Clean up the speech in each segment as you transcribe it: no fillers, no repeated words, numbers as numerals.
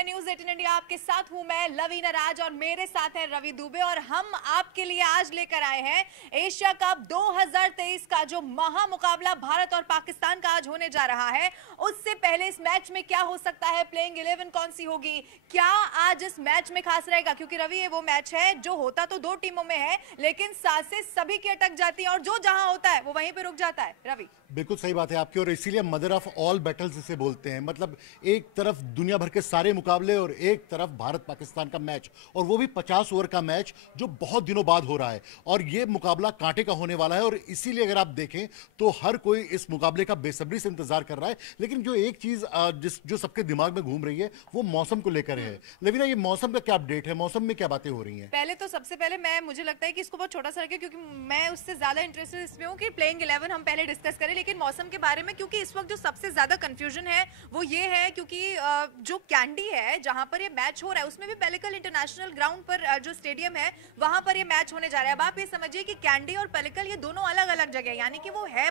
है news 18 India. आपके साथ हूं मैं लवीना राज और मेरे साथ है रवि दुबे और हम आपके लिए आज लेकर आए हैं एशिया कप 2023 का जो महा मुकाबला भारत और पाकिस्तान का आज होने जा रहा है। उससे पहले इस मैच में क्या हो सकता है, प्लेइंग 11 कौन सी होगी, क्या आज इस मैच में खास रहेगा, क्योंकि रवि ये वो मैच है जो होता तो दो टीमों में है लेकिन सांसें सभी की अटक जाती है और जो जहां होता है वो वहीं पे रुक जाता है। रवि बिल्कुल सही बात है आपकी, और इसीलिए मदर ऑफ ऑल बैटल्स इसे बोलते हैं। मतलब एक तरफ दुनिया भर के सारे मुकाबले और एक तरफ भारत पाकिस्तान का मैच, और वो भी 50 ओवर का मैच जो बहुत दिनों बाद हो रहा है। और ये मुकाबला कांटे का होने वाला है और इसीलिए अगर आप देखें तो हर कोई इस मुकाबले का बेसब्री से इंतजार कर रहा है। लेकिन जो एक चीज जो सबके दिमाग में घूम रही है वो मौसम को लेकर है। लेकिन ये मौसम का क्या अपडेट है, मौसम में क्या बातें हो रही हैं? पहले तो सबसे पहले मुझे लगता है कि इसको बहुत छोटा सा रखें क्योंकि मैं उससे ज्यादा इंटरेस्टेड इसमें हूँ कि प्लेइंग 11 हम पहले डिस्कस करें, लेकिन मौसम के बारे में क्योंकि इस वक्त जो सबसे ज्यादा कंफ्यूजन है वो ये है क्योंकि जो कैंडी है जहां पर ये मैच हो रहा है उसमें भी पेलिकल इंटरनेशनल ग्राउंड पर जो स्टेडियम है वहां पर ये मैच होने जा रहा है। अब आप ये समझिए कि कैंडी और पेलिकल ये दोनों अलग अलग जगह, यानी कि वो है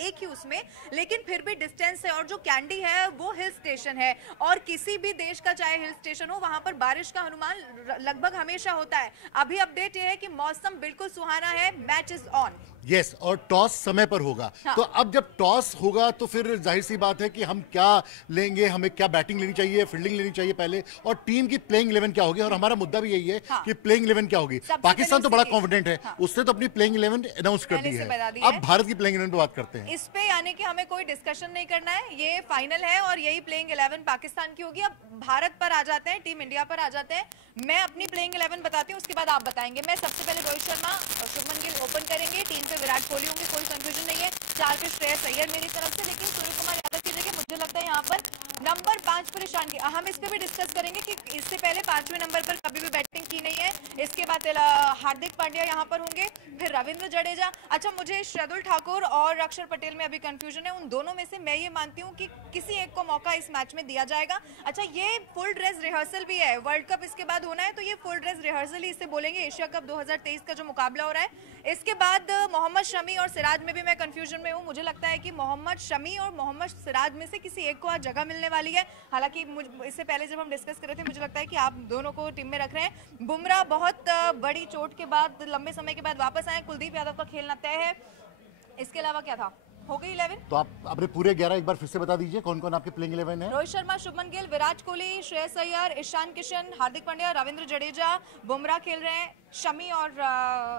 एक ही उसमें, लेकिन फिर भी डिस्टेंस है। और जो कैंडी है वो हिल स्टेशन है और किसी भी देश का चाहे हिल स्टेशन हो वहां पर बारिश का अनुमान लगभग हमेशा होता है। अभी अपडेट ये है कि मौसम बिल्कुल सुहाना है, मैच इज ऑन। यस, और टॉस समय पर होगा। हाँ। तो अब जब टॉस होगा तो फिर जाहिर सी बात है कि हम क्या लेंगे, हमें क्या बैटिंग लेनी चाहिए, फील्डिंग लेनी चाहिए पहले, और टीम की प्लेइंग 11 क्या होगी। और हमारा मुद्दा भी यही है कि प्लेइंग 11 क्या होगी। पाकिस्तान तो बड़ा कॉन्फिडेंट है, उसने तो अपनी प्लेइंग 11 अनाउंस कर दी है। अब भारत की प्लेइंग 11 पे बात करते हैं। इस पे यानी कि हमें कोई डिस्कशन नहीं करना है, ये फाइनल है और यही प्लेइंग 11 पाकिस्तान की होगी। अब भारत पर आ जाते हैं, टीम इंडिया पर आ जाते हैं। मैं अपनी प्लेइंग 11 बताती हूँ, उसके बाद आप बताएंगे। मैं सबसे पहले रोहित शर्मा और शुभमन गिल ओपन करेंगे, टीम पे विराट कोहली होंगे, कोई कंफ्यूजन नहीं है। 4 पे श्रेयस अय्यर मेरी तरफ से, लेकिन सूर्य कुमार यादव की जगह मुझे लगता है यहाँ पर नंबर 5 पर ईशान की। हम इस पे भी डिस्कस करेंगे कि इससे पहले 5वें नंबर पर कभी भी बैटिंग की नहीं है। इसके बाद हार्दिक पांड्या यहाँ पर होंगे, फिर रविंद्र जडेजा। अच्छा, मुझे शार्दुल ठाकुर और अक्षर पटेल में अभी कंफ्यूजन है। उन दोनों में से मैं ये मानती हूँ कि किसी एक को मौका इस मैच में दिया जाएगा। अच्छा, ये फुल ड्रेस रिहर्सल भी है, वर्ल्ड कप इसके बाद होना है तो ये फुल ड्रेस रिहर्सल ही इसे बोलेंगे, एशिया कप 2023 का जो मुकाबला हो रहा है। इसके बाद मोहम्मद शमी और सिराज में भी मैं कंफ्यूजन में हूँ। मुझे लगता है कि मोहम्मद शमी और मोहम्मद सिराज में से किसी एक को आज जगह मिलने वाली है। हालांकि इससे पहले जब हम डिस्कस कर रहे थे मुझे लगता है कि आप दोनों को टीम में रख रहे हैं। बुमराह बहुत बड़ी चोट के बाद लंबे समय के बाद वापस आए, कुलदीप यादव का खेलना तय है। इसके अलावा क्या था, हो गई 11? तो आप अपने पूरे 11 एक बार फिर से बता दीजिए कौन कौन आपके प्लेइंग 11 है। रोहित शर्मा, शुभमन गिल, विराट कोहली, श्रेयस अय्यर, ईशान किशन, हार्दिक पांड्या, रविंद्र जडेजा, बुमराह खेल रहे हैं, शमी और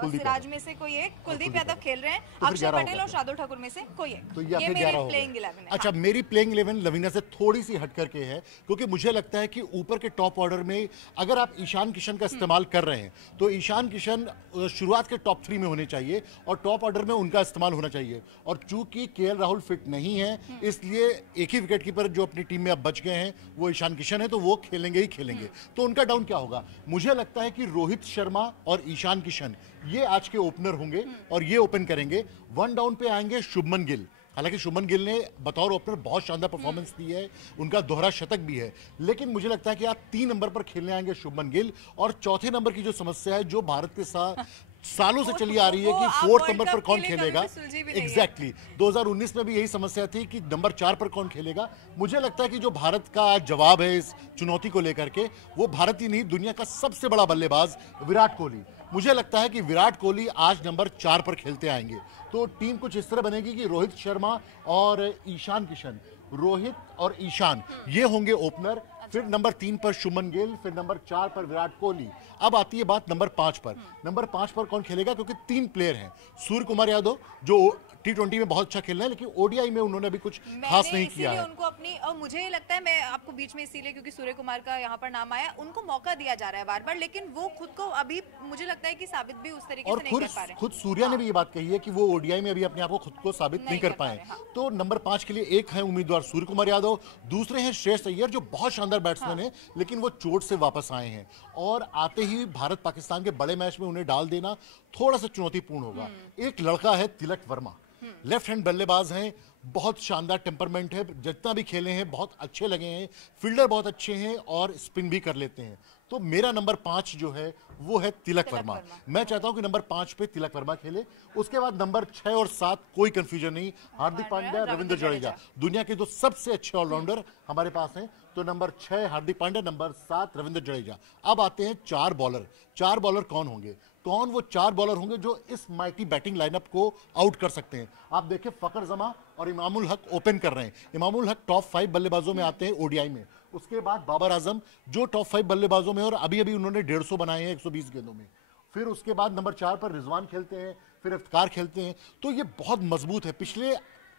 सिराज में से कोई एक, कुलदीप यादव खेल रहे हैं, अक्षर पटेल और शार्दुल ठाकुर में से कोई एक। तो ये मेरी प्लेइंग 11 है। अच्छा, मेरी प्लेइंग 11 लवीना से थोड़ी सी हट करके है, क्योंकि मुझे लगता है कि ऊपर के टॉप ऑर्डर में अगर आप ईशान किशन का इस्तेमाल कर रहे हैं तो ईशान किशन शुरुआत के टॉप 3 में होने चाहिए और टॉप ऑर्डर में उनका इस्तेमाल होना चाहिए। और चूंकि केएल राहुल फिट नहीं है इसलिए एक ही विकेट कीपर जो अपनी टीम में अब बच गए हैं वो ईशान किशन है, तो वो खेलेंगे ही खेलेंगे। तो उनका डाउन क्या होगा? मुझे लगता है कि रोहित शर्मा और ईशान किशन ये आज के ओपनर होंगे और ये ओपन करेंगे। 1 डाउन पे आएंगे शुभमन गिल। हालांकि शुभमन गिल ने बतौर ओपनर बहुत शानदार परफॉर्मेंस दी है, उनका दोहरा शतक भी है, लेकिन मुझे लगता है कि आप 3 नंबर पर खेलने आएंगे शुभमन गिल। और चौथे नंबर की जो समस्या है जो भारत के साथ सालों से चली आ रही है कि 4th नंबर पर कौन खेलेगा। एग्जैक्टली 2019 में भी यही समस्या थी कि नंबर 4 पर कौन खेलेगा। मुझे लगता है कि जो भारत का आज जवाब है इस चुनौती को लेकर के, वो भारत ही नहीं दुनिया का सबसे बड़ा बल्लेबाज विराट कोहली। मुझे लगता है कि विराट कोहली आज नंबर 4 पर खेलते आएंगे। तो टीम कुछ इस तरह बनेगी कि रोहित शर्मा और ईशान किशन, रोहित और ईशान ये होंगे ओपनर, फिर नंबर 3 पर शुभमन गिल, फिर नंबर 4 पर विराट कोहली। अब आती है बात नंबर 5 पर। नंबर 5 पर कौन खेलेगा? क्योंकि 3 प्लेयर हैं। सूर्य कुमार यादव जो T20 में बहुत अच्छा खेल रहे हैं, लेकिन ओडीआई में उन्होंने अभी कुछ खास नहीं किया है। उनको अपनी, और मुझे ये लगता है, मैं आपको बीच में इसीलिए क्योंकि सूर्य कुमार का यहाँ पर नाम आया, उनको मौका दिया जा रहा है बार बार, लेकिन वो खुद को अभी मुझे लगता है कि साबित भी उस तरीके से नहीं कर पा रहे। खुद सूर्या ने भी ये बात कही है कि वो ओडीआई में अभी अपने आप को खुद को साबित नहीं कर पाए। तो नंबर 5 के लिए एक है उम्मीदवार सूर्य कुमार यादव, दूसरे हैं श्रेयस अय्यर जो बहुत शानदार बैट्समैन है लेकिन वो चोट से वापस आए हैं। और आते ही भारत पाकिस्तान के बड़े मैच में उन्हें डाल देना थोड़ा सा चुनौतीपूर्ण होगा। एक लड़का है तिलक वर्मा, लेफ्ट हैंड बल्लेबाज हैं, बहुत शानदार टेम्परमेंट है, जितना भी खेले हैं बहुत अच्छे लगे हैं, फील्डर बहुत अच्छे हैं और स्पिन भी कर लेते हैं। तो मेरा नंबर 5 जो है वो है तिलक वर्मा। मैं चाहता हूं कि नंबर 5 पे तिलक वर्मा खेले। उसके बाद नंबर 6 और 7 कोई कंफ्यूजन नहीं, हार्दिक पांड्या, रविंद्र जडेजा, दुनिया के दो सबसे अच्छे ऑलराउंडर हमारे पास हैं। तो नंबर 6 हार्दिक पांड्या, नंबर 7 रविंद्र जडेजा। अब आते हैं 4 बॉलर। 4 बॉलर कौन होंगे? कौन वो 4 बॉलर होंगे जो इस माइटी बैटिंग लाइनअप को आउट कर सकते हैं? आप देखिए, फकर जमा और इमामुल हक ओपन कर रहे हैं। इमामुल हक टॉप 5 बल्लेबाजों में आते हैं ओडीआई में। उसके बाद बाबर आजम जो टॉप 5 बल्लेबाजों में, और अभी अभी उन्होंने 150 बनाए हैं 120 गेंदों में। फिर उसके बाद नंबर 4 पर रिजवान खेलते हैं, फिर इफ्तिकार खेलते हैं। तो ये बहुत मजबूत है। पिछले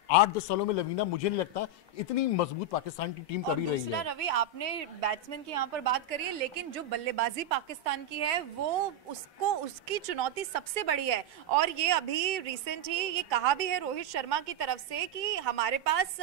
8-10 सालों में लवीना मुझे नहीं लगता इतनी मजबूत पाकिस्तान की टीम कभी रही है। रवि, आपने बैट्समैन की यहाँ पर बात करी है, लेकिन जो बल्लेबाजी पाकिस्तान की है वो उसकी चुनौती सबसे बड़ी है। और ये अभी रिसेंट ही ये कहा भी है रोहित शर्मा की तरफ से कि हमारे पास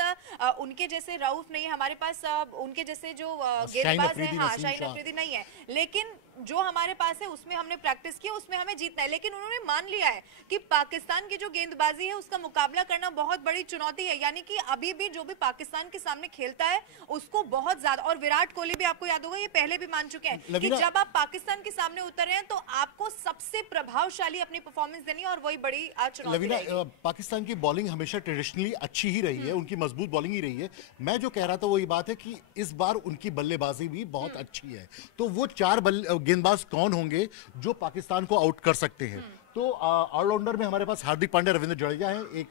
उनके जैसे रऊफ नहीं है, हमारे पास उनके जैसे जो गेंदबाज है, हाँ, शाहीन अफरीदी नहीं है, लेकिन जो हमारे पास है उसमें हमने प्रैक्टिस की, उसमें हमें जीतना है। लेकिन उन्होंने मान लिया है कि पाकिस्तान की जो गेंदबाजी है उसका मुकाबला करना बहुत बड़ी चुनौती है। यानी कि अभी भी जो भी पाकिस्तान के सामने खेलता है उसको बहुत ज्यादा, और विराट कोहली भी आपको याद होगा ये पहले भी मान चुके हैं कि जब आप पाकिस्तान के सामने उतर रहे हैं तो आपको सबसे प्रभावशाली अपनी परफॉर्मेंस देनी है, और वही बड़ी चुनौती है। पाकिस्तान की बॉलिंग हमेशा ट्रेडिशनली अच्छी ही रही है, उनकी मजबूत बॉलिंग ही रही है। मैं जो कह रहा था वही बात है कि इस बार उनकी बल्लेबाजी भी बहुत अच्छी है। तो वो 4 गेंदबाज कौन होंगे जो पाकिस्तान को आउट कर सकते हैं? तो ऑलराउंडर में हमारे पास हार्दिक पांड्या, रविंद्र जडेजा हैं। एक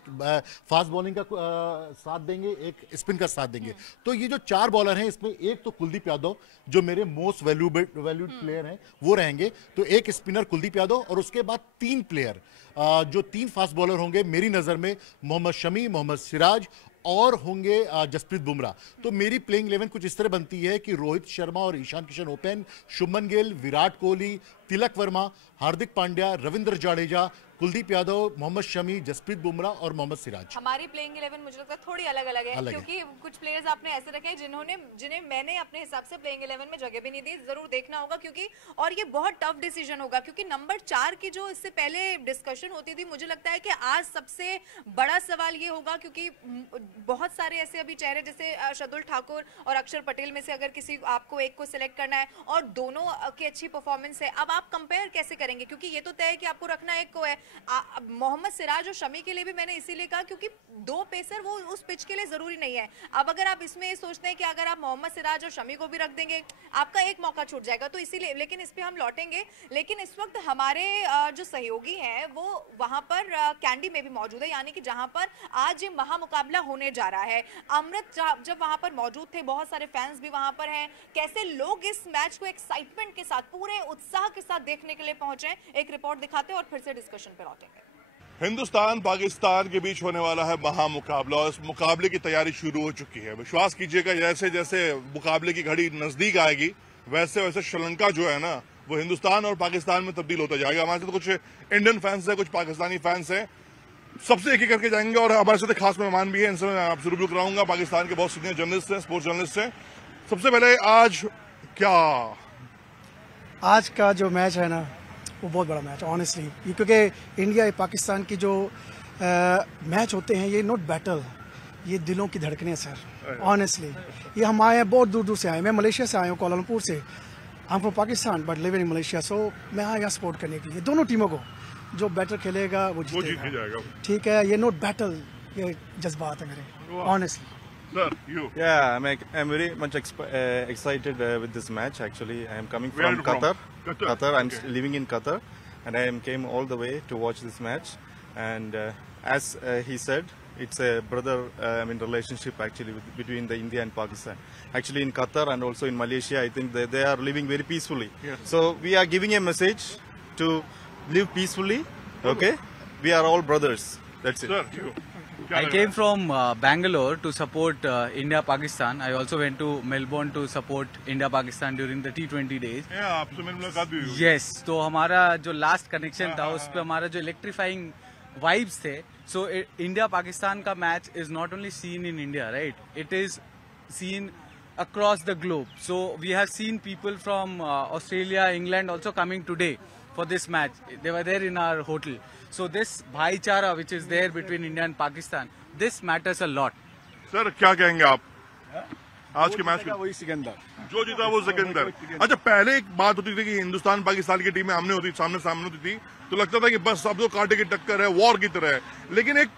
फास्ट बॉलिंग का साथ देंगे, एक स्पिन का साथ देंगे। तो ये जो 4 बॉलर हैं इसमें एक तो कुलदीप यादव जो मेरे मोस्ट वैल्यूड प्लेयर हैं वो रहेंगे। तो एक स्पिनर कुलदीप यादव, और उसके बाद 3 प्लेयर जो 3 फास्ट बॉलर होंगे मेरी नज़र में, मोहम्मद शमी, मोहम्मद सिराज और होंगे जसप्रीत बुमराह। तो मेरी प्लेइंग 11 कुछ इस तरह बनती है कि रोहित शर्मा और ईशान किशन ओपन, शुभमन गिल, विराट कोहली, तिलक वर्मा, हार्दिक पांड्या, रविंद्र जडेजा, कुलदीप यादव, मोहम्मद शमी, जसप्रीत बुमराह और मोहम्मद सिराज। हमारी प्लेइंग 11 मुझे लगता है थोड़ी अलग अलग है, क्योंकि कुछ प्लेयर्स आपने ऐसे रखे हैं जिन्हें मैंने अपने हिसाब से प्लेइंग 11 में जगह भी नहीं दी। जरूर देखना होगा, क्योंकि और ये बहुत टफ डिसीजन होगा, क्योंकि नंबर 4 की जो इससे पहले डिस्कशन होती थी, मुझे लगता है कि आज सबसे बड़ा सवाल ये होगा, क्योंकि बहुत सारे ऐसे अभी चेहरे जैसे शार्दुल ठाकुर और अक्षर पटेल में से अगर किसी आपको एक को सिलेक्ट करना है और दोनों की अच्छी परफॉर्मेंस है, अब आप कंपेयर कैसे करेंगे? क्योंकि ये तो तय है कि आपको रखना एक को है। मोहम्मद सिराज और शमी के लिए भी मैंने इसीलिए कहा क्योंकि 2 पेसर वो उस पिच के लिए जरूरी नहीं है। अब अगर आप इसमें ये सोचते हैं कि अगर आप मोहम्मद सिराज और शमी को भी रख देंगे आपका एक मौका छूट जाएगा, तो इसीलिए, लेकिन इस पे हम लौटेंगे। लेकिन इस वक्त हमारे जो सहयोगी हैं वो वहां पर कैंडी में भी मौजूद है, यानी कि जहां पर आज ये महामुकाबला होने जा रहा है। अमृत जब वहां पर मौजूद थे, बहुत सारे फैंस भी वहां पर हैं। कैसे लोग इस मैच को एक्साइटमेंट के साथ, पूरे उत्साह के साथ देखने के लिए पहुंचे, एक रिपोर्ट दिखाते हैं और फिर से डिस्कशन पे लौटेंगे। हिंदुस्तान पाकिस्तान के बीच होने वाला है महामुकाबला, और इस मुकाबले की तैयारी शुरू हो चुकी है। विश्वास कीजिएगा, जैसे जैसे मुकाबले की घड़ी नजदीक आएगी वैसे वैसे श्रीलंका जो है ना वो हिंदुस्तान और पाकिस्तान में तब्दील होता जाएगा। हमारे साथ कुछ इंडियन फैंस है, कुछ पाकिस्तानी फैंस हैं, सबसे एक एक करके जाएंगे। और हमारे साथ खास मेहमान भी है, इनसे मैं आपसे रूबरू कराऊंगा। पाकिस्तान के बहुत सीनियर जर्नलिस्ट हैं, स्पोर्ट्स जर्नलिस्ट हैं। सबसे पहले आज का जो मैच है ना वो बहुत बड़ा मैच है ऑनेस्टली, क्योंकि इंडिया पाकिस्तान की जो मैच होते हैं ये नॉट बैटल, ये दिलों की धड़कनें सर। ऑनेस्टली ये हम आए हैं बहुत दूर दूर से आए, मैं मलेशिया से आया हूँ, कोलालमपुर से। हम from Pakistan but living in Malaysia, so मैं आया यहाँ सपोर्ट करने के लिए दोनों टीमों को। जो बेटर खेलेगा वो जीत जाएगा, ठीक है। ये नॉट बैटल, ये जज्बात है मेरे honestly. Sir, you. Yeah, I'm very much excited with this match. Actually, I am coming from Qatar. Qatar. I'm living in Qatar, and I came all the way to watch this match. And as he said, it's a brother relationship actually between the India and Pakistan. Actually, in Qatar and also in Malaysia, I think they are living very peacefully. Yes. So we are giving a message to live peacefully. Okay, we are all brothers. That's it. Sir, you. I came from Bangalore to support India-Pakistan. I also went to Melbourne to support India-Pakistan during the T20 days. आपसे मेरी मुलाकात भी हुई। Yes, तो हमारा जो last connection था उस पे हमारा जो इलेक्ट्रीफाइंग वाइब्स थे। So India-Pakistan का match is not only seen in India, right? It is seen across the globe. So we have seen people from Australia, England also coming today for this match. They were there in our hotel. So this bhaichara which is there between India and Pakistan, this matters a lot. Sir क्या कहेंगे आप आज के match में? वही सिकंदर, जो जीता वो सिकंदर। अच्छा, पहले एक बात होती थी कि हिंदुस्तान पाकिस्तान की टीमें आमने होती, सामने होती थी, तो लगता था कि बस अब तो कांटे की टक्कर है, वॉर की तरह है। लेकिन एक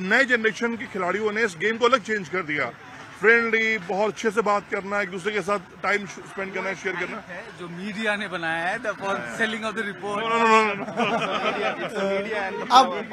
नए जनरेशन के खिलाड़ियों ने इस गेम को अलग चेंज कर दिया। फ्रेंडली, बहुत अच्छे से बात करना, एक दूसरे के साथ टाइम स्पेंड करना, शेयर करना है जो मीडिया ने बनाया है for selling of the report.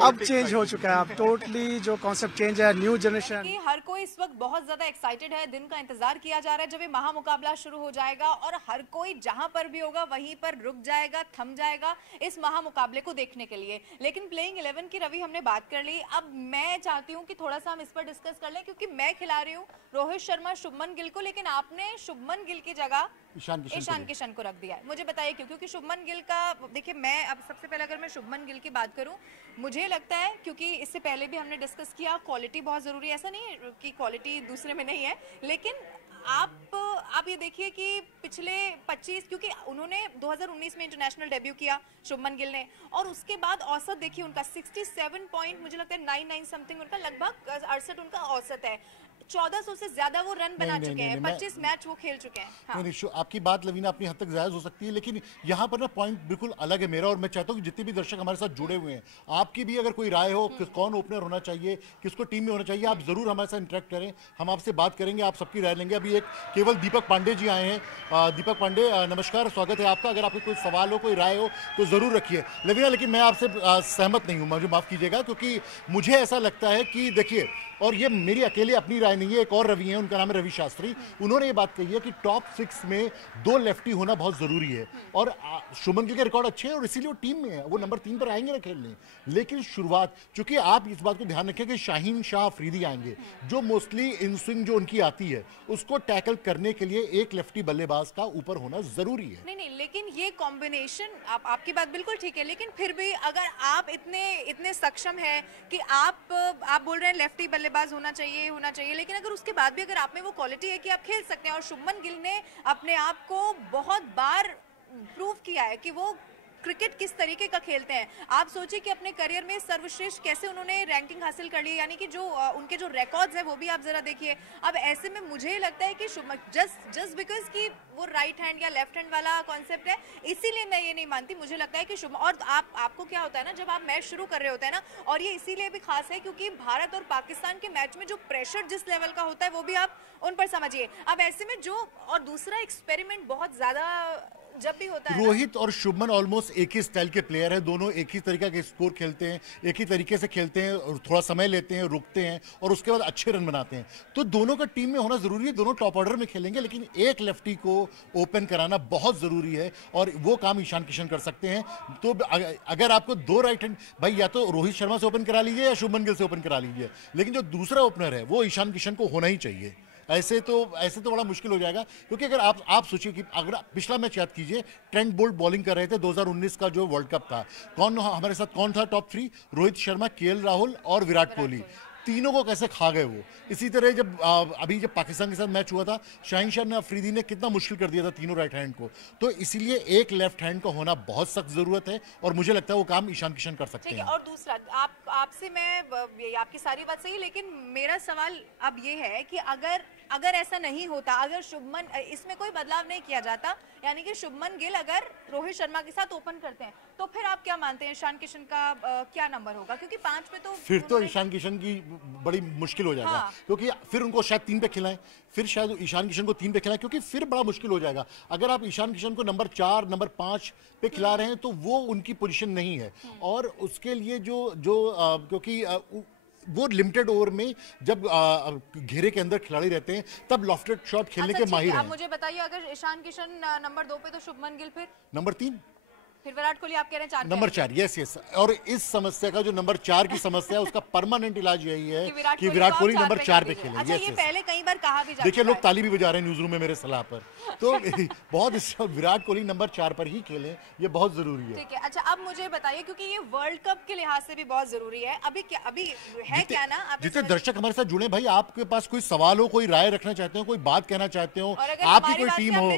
अब चेंज हो चुका है, अब टोटली जो कॉन्सेप्ट चेंज है, न्यू जनरेशन। कि हर कोई इस वक्त बहुत ज्यादा एक्साइटेड है, दिन का इंतजार किया जा रहा है जब ये महामुकाबला शुरू हो जाएगा और हर कोई जहां पर भी होगा वहीं पर रुक जाएगा, थम जाएगा इस महामुकाबले को देखने के लिए। लेकिन प्लेइंग 11 की रवि हमने बात कर ली, अब मैं चाहती हूँ कि थोड़ा सा हम इस पर डिस्कस कर लें, क्योंकि मैं खिला रही हूँ रोहित शर्मा, शुभमन गिल को, लेकिन आपने शुभमन गिल की जगह ईशान किशन को रख दिया है। मुझे बताइए क्यों? क्योंकि शुभमन गिल का, देखिए मैं अब सबसे पहले अगर मैं शुभमन गिल की बात करूं, मुझे लगता है क्योंकि इससे पहले भी हमने डिस्कस किया, क्वालिटी बहुत जरूरी है, ऐसा नहीं है कि क्वालिटी दूसरे में नहीं है, लेकिन आप ये देखिए कि पिछले 25, क्योंकि उन्होंने 2019 में इंटरनेशनल डेब्यू किया शुभमन गिल ने, और उसके बाद औसत देखिए उनका 67 पॉइंट, मुझे लगता है 99 समथिंग उनका, लगभग 68 उनका औसत है। 1400 से ज्यादा वो रन बना चुके हैं, 25 मैच वो खेल चुके हैं। हाँ। नहीं, आपकी बात लवीना अपनी हद तक जायज हो सकती है, लेकिन यहाँ पर ना पॉइंट बिल्कुल अलग है मेरा, और मैं चाहता हूँ कि जितने भी दर्शक हमारे साथ जुड़े हुए हैं, आपकी भी अगर कोई राय हो कि कौन ओपनर होना चाहिए, किसको टीम में होना चाहिए, आप जरूर हमारे साथ इंटरेक्ट करें, हम आपसे बात करेंगे, आप सबकी राय लेंगे। अभी एक केवल दीपक पांडे जी आए हैं। दीपक पांडे, नमस्कार, स्वागत है आपका। अगर आपको कोई सवाल हो, कोई राय हो तो जरूर रखिए। लवीना, लेकिन मैं आपसे सहमत नहीं हूँ, मुझे माफ कीजिएगा, क्योंकि मुझे ऐसा लगता है कि देखिए, और ये मेरी अकेले अपनी राय नहीं है, एक और रवि है, उनका नाम है रवि शास्त्री, उन्होंने ये बात कही है कि टॉप 6 में 2 लेफ्टी होना बहुत जरूरी है, और शुभमन गिल के रिकॉर्ड अच्छे हैं और इसीलिए वो टीम में है, वो नंबर 3 पर आएंगे ना खेलने। लेकिन शुरुआत, चूंकि आप इस बात को ध्यान रखें कि शाहीन शाह अफरीदी आएंगे, जो मोस्टली इन स्विंग जो उनकी आती है उसको टैकल करने के लिए एक लेफ्टी बल्लेबाज का ऊपर होना जरूरी है। नहीं, लेकिन ये कॉम्बिनेशन, आपकी बात बिल्कुल ठीक है, लेकिन फिर भी अगर आप इतने सक्षम है कि आप बोल रहे हैं लेफ्टी बल्लेबाज होना चाहिए, लेकिन अगर उसके बाद भी अगर आप में वो क्वालिटी है कि आप खेल सकते हैं, और शुभमन गिल ने अपने आप को बहुत बार प्रूव किया है कि वो क्रिकेट किस तरीके का खेलते हैं। आप सोचिए कि अपने करियर में सर्वश्रेष्ठ कैसे उन्होंने रैंकिंग हासिल कर ली, यानी कि जो उनके जो रिकॉर्ड्स है वो भी आप जरा देखिए। अब ऐसे में मुझे लगता है कि जस्ट बिकॉज कि वो राइट हैंड या लेफ्ट हैंड वाला कॉन्सेप्ट है, इसीलिए मैं ये नहीं मानती। मुझे लगता है कि और आपको क्या होता है ना, जब आप मैच शुरू कर रहे होते हैं ना, और ये इसीलिए भी खास है क्योंकि भारत और पाकिस्तान के मैच में जो प्रेशर जिस लेवल का होता है वो भी आप उन पर समझिए। अब ऐसे में जो, और दूसरा एक्सपेरिमेंट बहुत ज्यादा जब भी होता है, रोहित और शुभमन ऑलमोस्ट एक ही स्टाइल के प्लेयर हैं, दोनों एक ही तरीके के स्कोर खेलते हैं, एक ही तरीके से खेलते हैं, और थोड़ा समय लेते हैं, रुकते हैं और उसके बाद अच्छे रन बनाते हैं। तो दोनों का टीम में होना जरूरी है, दोनों टॉप ऑर्डर में खेलेंगे, लेकिन एक लेफ्टी को ओपन कराना बहुत जरूरी है, और वो काम ईशान किशन कर सकते हैं। तो अगर आपको 2 राइट हैंड, भाई या तो रोहित शर्मा से ओपन करा लीजिए या शुभमन गिल से ओपन करा लीजिए, लेकिन जो दूसरा ओपनर है वो ईशान किशन को होना ही चाहिए। ऐसे तो बड़ा मुश्किल हो जाएगा, क्योंकि अगर आप सोचिए कि अगर पिछला मैच याद कीजिए, ट्रेंट बोल्ट बॉलिंग कर रहे थे 2019 का जो वर्ल्ड कप था, हमारे साथ कौन था टॉप 3? रोहित शर्मा, केएल राहुल और विराट कोहली, तीनों को कैसे खा गए वो। इसी तरह जब पाकिस्तान के साथ मैच हुआ था, शाहीन शाह ने अफरीदी ने कितना मुश्किल कर दिया था तीनों राइट हैंड को। तो इसीलिए एक लेफ्ट हैंड का होना बहुत सख्त जरूरत है, और मुझे लगता है वो काम ईशान किशन कर सकते हैं। और दूसरा, आपसे मैं, आपकी सारी बात सही, लेकिन मेरा सवाल अब ये है कि अगर ऐसा नहीं होता, अगर शुभमन, इसमें कोई बदलाव नहीं किया जाता, यानी कि शुभमन गिल अगर रोहित शर्मा के साथ ओपन करते हैं, तो फिर आप क्या मानते हैं ईशान किशन का क्या नंबर होगा? क्योंकि 5 पे तो फिर तो ईशान किशन की बड़ी मुश्किल हो जाएगा। हाँ। क्योंकि फिर उनको शायद 3 पे खिलाएं, फिर शायद ईशान किशन को 3 पे खिलाएं, क्योंकि फिर बड़ा मुश्किल हो जाएगा। अगर आप ईशान किशन को नंबर 4, नंबर 5 पे खिला रहे हैं तो वो उनकी पोजीशन नहीं है, और उसके लिए क्योंकि वो लिमिटेड ओवर में जब घेरे के अंदर खिलाड़ी रहते हैं तब लॉफ्टेड शॉट खेलने के माहिर हैं। आप मुझे बताइए, अगर ईशान किशन नंबर 2 पे तो शुभमन गिल फिर नंबर 3, फिर विराट कोहली आप कह रहे हैं 4 नंबर 4। यस। और इस समस्या का जो नंबर 4 की समस्या है उसका परमानेंट इलाज यही है कि विराट कोहली नंबर 4 पे खेले। अच्छा, ये पहले कई बार कहा भी जा, देखिए लोग ताली भी बजा रहे हैं न्यूज रूम में मेरे सलाह पर, तो बहुत विराट कोहली नंबर 4 पर ही खेले, ये बहुत जरूरी है। ठीक है। अच्छा, अब मुझे बताइए, क्योंकि ये वर्ल्ड कप के लिहाज से भी बहुत जरूरी है, अभी है क्या ना, जितने दर्शक हमारे साथ जुड़े, भाई आपके पास कोई सवाल हो, कोई राय रखना चाहते हो, कोई बात कहना चाहते हो, आपकी कोई टीम हो,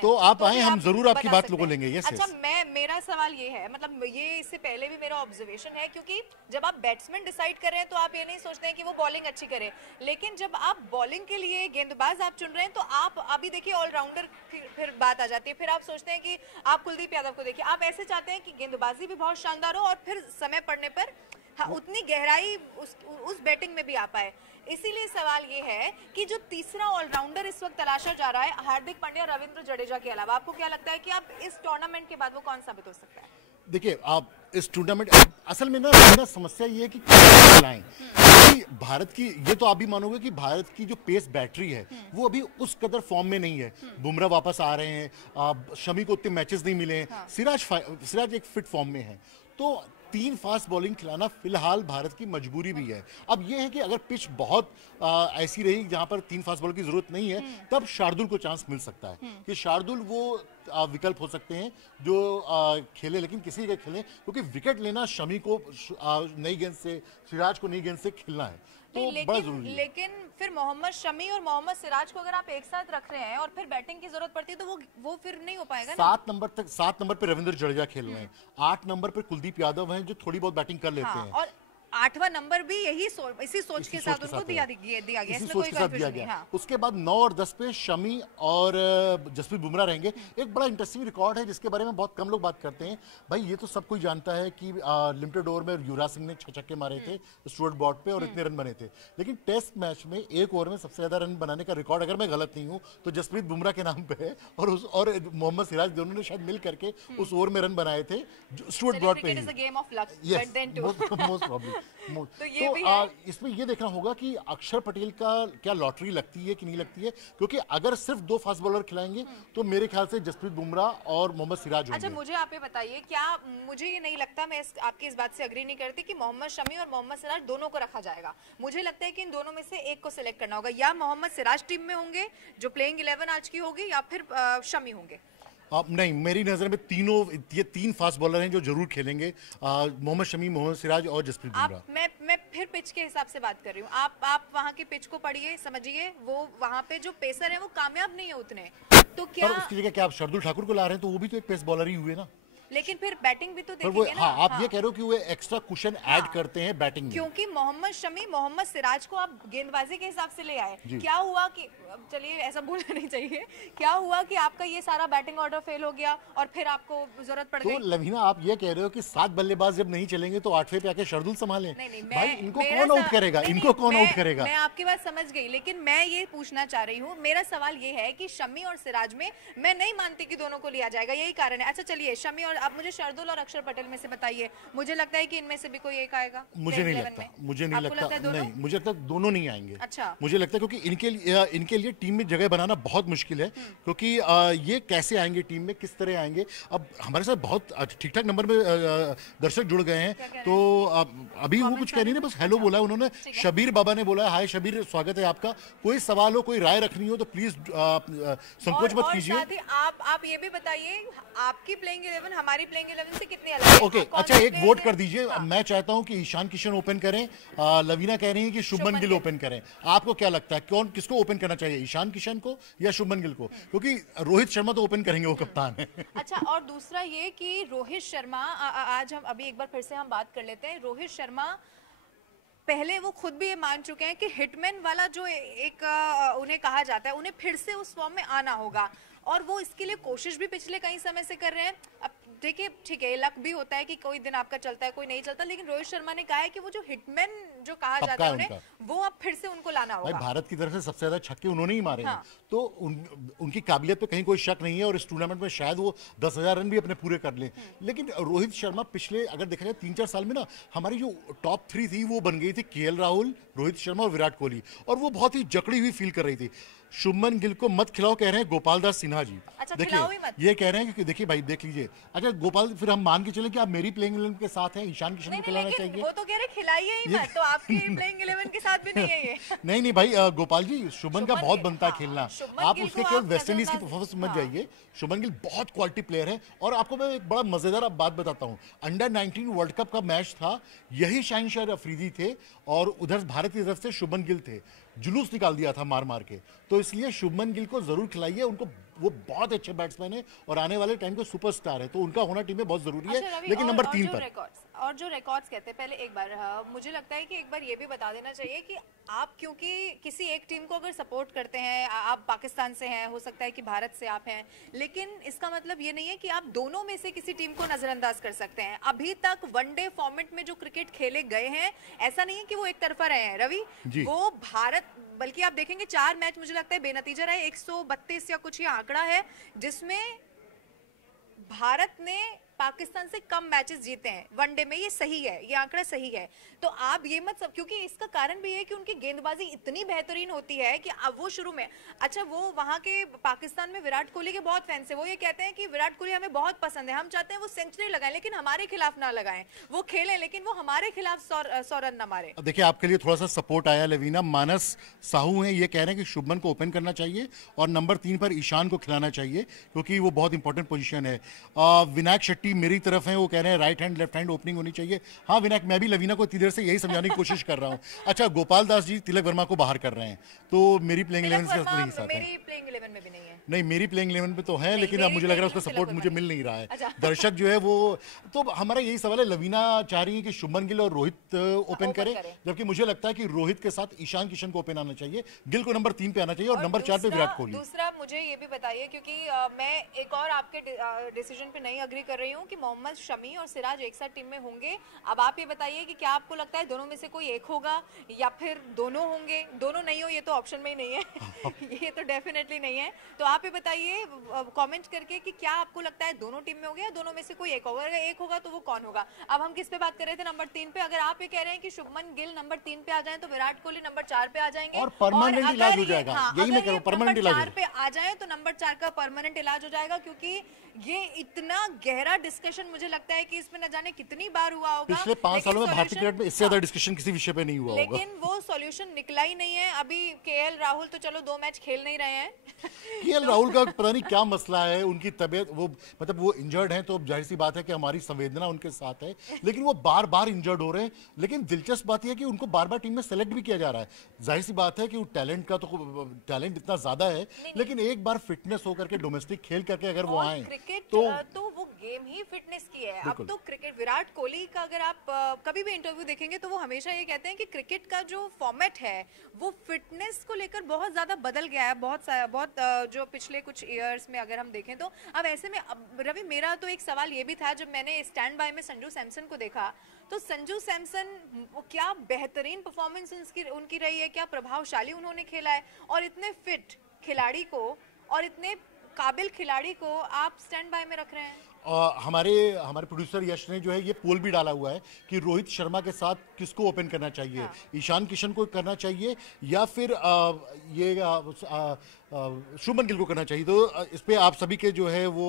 तो आप आए, हम जरूर आपकी बात लोगों लेंगे। अच्छा, मेरा सवाल ये है, मतलब ये इससे पहले भी मेरा ऑब्जर्वेशन है, क्योंकि जब आप बैट्समैन डिसाइड कर रहे हैं तो आप ये नहीं सोचते हैं कि वो बॉलिंग अच्छी करे, लेकिन जब आप बॉलिंग के लिए गेंदबाज आप चुन रहे हैं तो आप अभी देखिए ऑलराउंडर, फिर बात आ जाती है, फिर आप सोचते हैं कि आप कुलदीप यादव को देखिए, आप ऐसे चाहते हैं कि गेंदबाजी भी बहुत शानदार हो और फिर समय पड़ने पर हाँ, उतनी गहराई उस बैटिंग में भी आ पाए। इसीलिए सवाल ये है कि जो तीसरा ऑलराउंडर इस वक्त तलाशा जा रहा है हार्दिक पांड्या, रविंद्र जडेजा के अलावा, आपको क्या लगता है कि आप इस टूर्नामेंट के बाद वो कौन साबित हो सकता है? देखिए, आप इस टूर्नामेंट असल में ना समस्या ये है कि खिलाएं कि भारत की, ये तो आप भी मानोगे कि भारत की जो पेस बैटरी है वो अभी उस कदर फॉर्म में नहीं है। बुमराह वापस आ रहे हैं, शमी को उतने मैचेस नहीं मिले हैं, सिराज एक फिट फॉर्म में है, तो 3 फास्ट बॉलिंग खिलाना फिलहाल भारत की मजबूरी भी है। अब यह है कि अगर पिच बहुत ऐसी रही जहां पर 3 फास्ट बॉलर की जरूरत नहीं है, तब शार्दुल को चांस मिल सकता है कि शार्दुल वो विकल्प हो सकते हैं जो खेले, लेकिन किसी का खेलें, क्योंकि विकेट लेना शमी को नई गेंद से, सिराज को नई गेंद से खेलना है, तो बड़ा जरूरी है। लेकिन फिर मोहम्मद शमी और मोहम्मद सिराज को अगर आप एक साथ रख रहे हैं और फिर बैटिंग की जरूरत पड़ती है तो वो फिर नहीं हो पाएगा ना। 7 नंबर पे रविंद्र जडेजा खेल रहे हैं, 8 नंबर पे कुलदीप यादव हैं जो थोड़ी बहुत बैटिंग कर लेते हैं, और 8वां नंबर भी इसी सोच के साथ उनको दिया गया, इसमें कोई कंफ्यूजन नहीं। हाँ। उसके बाद 9 और 10 पे शमी और जसप्रीत बुमराह रहेंगे। एक बड़ा इंटरेस्टिंग रिकॉर्ड है जिसके बारे में बहुत कम लोग बात करते हैं। भाई ये तो सब कोई जानता है कि लिमिटेड ओवर में युवराज सिंह ने 6 छक्के मारे थे स्टुअर्ट ब्रॉड पे और इतने रन बने थे, लेकिन टेस्ट मैच में एक ओवर में सबसे ज्यादा रन बनाने का रिकॉर्ड, अगर मैं गलत नहीं हूँ, तो जसप्रीत बुमराह के नाम पे है, और मोहम्मद सिराज दोनों ने शायद मिल करके उस ओवर में रन बनाए थे स्टुअर्ट ब्रॉड पे। तो इसमें ये देखना होगा कि अक्षर पटेल का क्या लॉटरी लगती है कि नहीं लगती है, क्योंकि अगर सिर्फ 2 फास्ट बॉलर खिलाएंगे तो मेरे ख्याल से जसप्रीत बुमराह और मोहम्मद सिराज होंगे। अच्छा, मुझे आप ये बताइए, क्या मुझे ये नहीं लगता, मैं आपकी इस बात से अग्री नहीं करती कि मोहम्मद शमी और मोहम्मद सिराज दोनों को रखा जाएगा। मुझे लगता है कि इन दोनों में से एक को सिलेक्ट करना होगा, या मोहम्मद सिराज टीम में होंगे जो प्लेइंग 11 आज की होगी, या फिर शमी होंगे। नहीं, मेरी नजर में ये 3 फास्ट बॉलर हैं जो जरूर खेलेंगे, मोहम्मद शमी, मोहम्मद सिराज और जसप्रीत बुमराह। मैं फिर पिच के हिसाब से बात कर रही हूँ। आप वहाँ की पिच को पढ़िए, समझिए, वो वहाँ पे जो पेसर है वो कामयाब नहीं है उतने, तो क्या उसकी जगह क्या आप शार्दुल ठाकुर को ला रहे हैं, तो वो भी तो एक पेस बॉलर ही हुए ना। लेकिन फिर बैटिंग भी तो देखेंगे ना। आप ये कह रहे हो कि वो एक्स्ट्रा कुशन ऐड करते हैं बैटिंग में, क्योंकि मोहम्मद शमी, मोहम्मद सिराज को आप गेंदबाजी के हिसाब से ले आए, क्या हुआ कि, चलिए ऐसा बोलना नहीं चाहिए, क्या हुआ कि आपका ये सारा बैटिंग ऑर्डर फेल हो गया और फिर आपको जरूरत पड़ गई। तो लवीना, आप ये कह रहे हो कि 7 बल्लेबाज जब नहीं चलेंगे तो 8वें पे आके शार्दुल संभालें? नहीं, भाई इनको कौन आउट करेगा, इनको कौन आउट करेगा? मैं आपकी बात समझ गई, लेकिन मैं ये पूछना चाह रही हूँ, मेरा सवाल ये है कि शमी और सिराज में मैं नहीं मानती कि दोनों को लिया जाएगा, यही कारण है। अच्छा चलिए, शमी और आप मुझे शार्दुल और अक्षर पटेल में से बताइए, मुझे लगता है कि इनमें से भी कोई एक आएगा। मुझे नहीं लगता नहीं, मुझे लगता है दोनों नहीं आएंगे। अच्छा, मुझे लगता है क्योंकि इनके लिए टीम में जगह बनाना बहुत मुश्किल है, क्योंकि ये कैसे आएंगे टीम में, किस तरह आएंगे। अब हमारे साथ बहुत ठीक ठाक नंबर में दर्शक जुड़ गए हैं, तो अभी वो कुछ कह नहीं, बस हेलो बोला उन्होंने। शबीर बाबा ने बोला, हाय शबीर, स्वागत है आपका। कोई सवाल हो, कोई राय रखनी हो तो प्लीज संकोच मत कीजिए। आप ये भी बताइए, आपकी प्लेइंग 11 हमारी प्लेइंग 11 से कितनी अलग है? ओके, अच्छा, एक वोट कर दीजिए। मैं चाहता हूं कि ईशान किशन ओपन करें, लवीना कह रही है कि शुभमन गिल ओपन करें। आपको क्या लगता है, कौन किसको ओपन करना चाहिए, ईशान किशन को या शुभमन गिल को? क्योंकि रोहित शर्मा तो ओपन करेंगे, वो कप्तान है। अच्छा, और दूसरा ये कि रोहित शर्मा, आज हम अभी एक बार फिर से हम बात कर लेते हैं। रोहित शर्मा पहले वो खुद भी ये मान चुके हैं कि हिटमैन वाला जो एक उन्हें कहा जाता है, उन्हें फिर से उस फॉर्म में आना होगा, और वो इसके लिए कोशिश भी पिछले कई समय से कर रहे हैं। अब देखिए, ठीक है, लक भी होता है कि कोई दिन आपका चलता है, कोई नहीं चलता, लेकिन रोहित शर्मा ने कहा है कि वो जो हिटमैन जो कहा जाता है उन्हें, वो अब फिर से उनको लाना होगा। भाई, भारत की तरफ से सबसे ज्यादा छक्के उन्होंने ही मारे हैं, तो उनकी काबिलियत पे कहीं कोई शक नहीं है, और इस टूर्नामेंट में शायद वो 10,000 रन भी अपने पूरे कर लें। लेकिन रोहित शर्मा पिछले, अगर देखा जाए 3-4 साल में ना, हमारी जो टॉप 3 थी वो बन गई थी केएल राहुल, रोहित शर्मा और विराट कोहली, और वो बहुत ही जकड़ी हुई फील कर रही थी। शुभमन गिल को मत खिलाओ कह रहे हैं गोपाल दास सिन्हा जी। अच्छा, देखिए, ये कह रहे हैं कि देखिए भाई, देख लीजिए, अच्छा गोपाल, फिर हम मान के चले कि आप मेरी प्लेइंग 11 के साथ हैं, ईशान किशन को खिलाना चाहिए। वो तो कह रहे खिलाइए ही मत, तो आपकी प्लेइंग 11 के साथ भी नहीं है ये। नहीं भाई, गोपाल जी, शुभमन का बहुत बनता है खेलना। आप उसके केवल वेस्ट इंडीज की परफॉर्मेंस मत जाइए। शुभमन गिल बहुत क्वालिटी प्लेयर है, और आपको मैं एक बड़ा मजेदार बात बताता हूँ। अंडर 19 वर्ल्ड कप का मैच था, यही शाहीन शाह अफरीदी थे और उधर भारत की तरफ से शुभमन गिल थे। जुलूस निकाल दिया था मार मार के, तो इसलिए शुभमन गिल को जरूर खिलाइए। उनको, वो बहुत अच्छे बैट्समैन है और आने वाले टाइम के सुपरस्टार है, तो उनका होना टीम में बहुत जरूरी है। लेकिन नंबर 3 पर और जो रिकॉर्ड्स कहते हैं, पहले एक बार मुझे लगता है कि एक बार ये भी बता देना चाहिए कि आप क्योंकि किसी एक टीम को अगर सपोर्ट करते हैं, आप पाकिस्तान से हैं, हो सकता है कि भारत से आप हैं, लेकिन इसका मतलब ये नहीं है कि आप दोनों में से किसी टीम को नजरअंदाज कर सकते हैं। अभी तक वनडे फॉर्मेट में जो क्रिकेट खेले गए हैं, ऐसा नहीं है कि वो एक तरफा रहे हैं रवि, वो भारत, बल्कि आप देखेंगे 4 मैच मुझे लगता है बेनतीजा रहे, 132 या कुछ ये आंकड़ा है, जिसमें भारत ने पाकिस्तान से कम मैचेस जीते हैं वनडे में। ये सही है, ये आंकड़ा सही है। तो आप ये मत सब, क्योंकि इसका कारण भी है कि उनकी गेंदबाजी इतनी बेहतरीन होती है कि अब वो शुरू में, अच्छा वो वहां के पाकिस्तान में विराट कोहली के बहुत फैंस है, वो ये कहते हैं कि विराट कोहली हमें बहुत पसंद है, हम चाहते हैं वो सेंचुरी लगाएं लेकिन हमारे खिलाफ ना लगाएं, वो खेलें लेकिन वो हमारे खिलाफ 100 रन ना मारे। देखिए आपके लिए थोड़ा सा सपोर्ट आया लवीना, मानस साहू हैं, ये कह रहे हैं कि शुभमन को ओपन करना चाहिए और नंबर 3 पर ईशान को खिलाना चाहिए क्योंकि वो बहुत इंपॉर्टेंट पोजीशन है। विनायक शेट्टी मेरी तरफ है, वो कह रहे हैं right hand left hand opening होनी चाहिए। हाँ विनायक, मैं भी लवीना को इतनी देर से यही समझाने की कोशिश कर रहा हूँ। अच्छा गोपाल दास जी तिलक वर्मा को बाहर कर रहे हैं, तो मेरी प्लेइंग 11 के साथ नहीं साथ है। मेरी प्लेइंग 11 में भी नहीं है। नहीं मेरी प्लेइंग 11 पे तो है, लेकिन अब मुझे लग रहा है उसका सपोर्ट मुझे मिल नहीं रहा है। अच्छा। दर्शक जो है वो, तो हमारा यही सवाल है, लवीना चाह रही है कि शुभमन गिल और रोहित ओपन करे, जबकि मुझे लगता है कि रोहित के साथ ईशान किशन को ओपन आना चाहिए, गिल को नंबर 3 पे आना चाहिए और नंबर 4 पे विराट कोहली। दूसरा मुझे ये भी बताइए, क्योंकि मैं एक और आपके डिसीजन पे नहीं अग्री कर रही हूँ कि मोहम्मद शमी और सिराज एक साथ टीम में होंगे। अब आप ये बताइए कि क्या आपको लगता है दोनों में से कोई एक होगा या फिर दोनों होंगे? दोनों नहीं हो ये तो ऑप्शन में ही नहीं है ये तो डेफिनेटली नहीं है। तो आप ये बताइए कमेंट करके कि क्या आपको लगता है दोनों टीम में होंगे या दोनों में से कोई एक होगा? अगर एक होगा तो वो कौन होगा? अब हम किस पे बात कर रहे थे? नंबर 3 पे। अगर आप ये कह रहे हैं कि शुभमन गिल नंबर 3 पे आ जाए तो विराट कोहली नंबर 4 पे आ जाएंगे और परमानेंट इलाज हो जाएगा। यही मैं कह रहा हूं, परमानेंट इलाज 4 पे आ जाए तो नंबर 4 का परमानेंट इलाज हो जाएगा, क्योंकि ये इतना गहरा डिस्कशन मुझे लगता है कि इसमें न जाने कितनी बार हुआ होगा। पिछले 5 सालों में भारतीय क्रिकेट में इससे ज्यादा डिस्कशन किसी विषय पे नहीं हुआ होगा, लेकिन वो सॉल्यूशन निकला ही नहीं है। अभी केएल राहुल तो चलो 2 मैच खेल नहीं रहे हैं केएल राहुल का पता नहीं क्या मसला है, उनकी तबीयत, वो मतलब वो इंजर्ड हैं, तो जाहिर सी बात है कि हमारी संवेदना उनके साथ है, लेकिन वो बार बार इंजर्ड हो रहे हैं। लेकिन दिलचस्प बात यह है कि उनको बार बार टीम में सेलेक्ट भी किया जा रहा है। जाहिर सी बात है कि टैलेंट का तो टैलेंट इतना ज्यादा है, लेकिन एक बार फिटनेस होकर के डोमेस्टिक खेल करके अगर वो आए तो वो गेम ही फिटनेस की है। अब तो क्रिकेट, विराट कोहली का अगर आप कभी भी इंटरव्यू देखेंगे तो वो हमेशा ये कहते हैं कि क्रिकेट का जो फॉर्मेट है वो फिटनेस को लेकर बहुत ज्यादा बदल गया है, बहुत जो पिछले कुछ ईयर्स में अगर हम देखें तो। अब ऐसे में रवि, मेरा तो एक सवाल ये भी था जब मैंने स्टैंड बाय में संजू सैमसन को देखा, तो संजू सैमसन वो क्या बेहतरीन परफॉर्मेंस उनकी रही है, क्या प्रभावशाली उन्होंने खेला है, और इतने फिट खिलाड़ी को और इतने काबिल खिलाड़ी को आप स्टैंड बाय में रख रहे हैं। हमारे प्रोड्यूसर यश ने जो है ये पोल भी डाला हुआ है कि रोहित शर्मा के साथ किसको ओपन करना चाहिए, ईशान किशन को करना चाहिए या फिर शुभमन गिल को करना चाहिए। तो इस पे आप सभी के जो है वो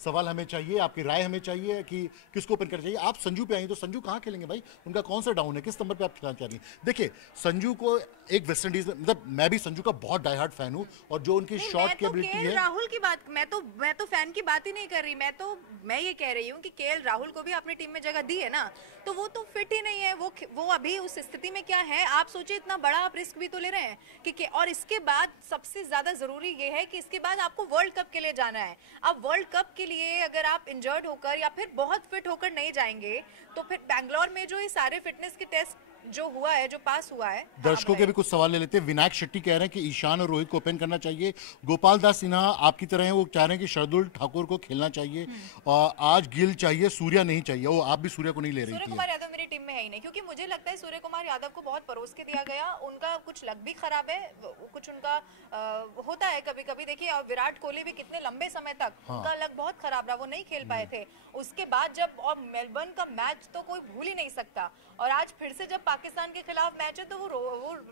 सवाल हमें चाहिए, आपकी राय हमें चाहिए कि किसको ओपन करना चाहिए। आप संजू पे आए तो संजू कहाँ खेलेंगे भाई, उनका कौन सा डाउन है, किस नंबर पे आप खिलाना चाह रही हैं? देखिए संजू को एक वेस्ट इंडीज, मतलब मैं भी संजू का बहुत डाई हार्ड फैन हूँ, और जो उनकी शॉट की एबिलिटी है। राहुल की बात, मैं तो फैन की बात ही नहीं कर रही, मैं ये कह रही हूँ कि केएल राहुल को भी अपनी टीम में जगह दी है ना, तो वो तो फिट ही नहीं है। वो अभी उस स्थिति में क्या है, आप सोचिए इतना बड़ा आप रिस्क भी तो ले रहे हैं कि और इसके बाद सबसे ज्यादा जरूरी ये है कि इसके बाद आपको वर्ल्ड कप के लिए जाना है। अब वर्ल्ड कप के लिए अगर आप इंजर्ड होकर या फिर बहुत फिट होकर नहीं जाएंगे तो फिर बैंगलोर में जो ये सारे फिटनेस के टेस्ट जो हुआ है, जो पास हुआ है। दर्शकों के भी कुछ सवाल ले लेते हैं। विनायक शेट्टी कह रहे हैं कि ईशान और रोहित को ओपन करना चाहिए। गोपाल दास सिन्हा आपकी तरह हैं, वो चाह रहे हैं कि शार्दुल ठाकुर को खेलना चाहिए, और आज गिल चाहिए, सूर्या नहीं चाहिए। वो आप भी सूर्या को नहीं ले रही थी। सूर्य कुमार यादव मेरी टीम में है ही नहीं, क्योंकि मुझे लगता है सूर्य कुमार यादव को बहुत परोस के दिया गया। उनका कुछ लक भी खराब है, कुछ उनका होता है कभी कभी। देखिए और विराट कोहली भी कितने लंबे समय तक उनका लक बहुत खराब रहा, वो नहीं खेल पाए थे। उसके बाद जब और मेलबर्न का मैच तो कोई भूल ही नहीं सकता, और आज फिर से जब पाकिस्तान के खिलाफ मैच है तो वो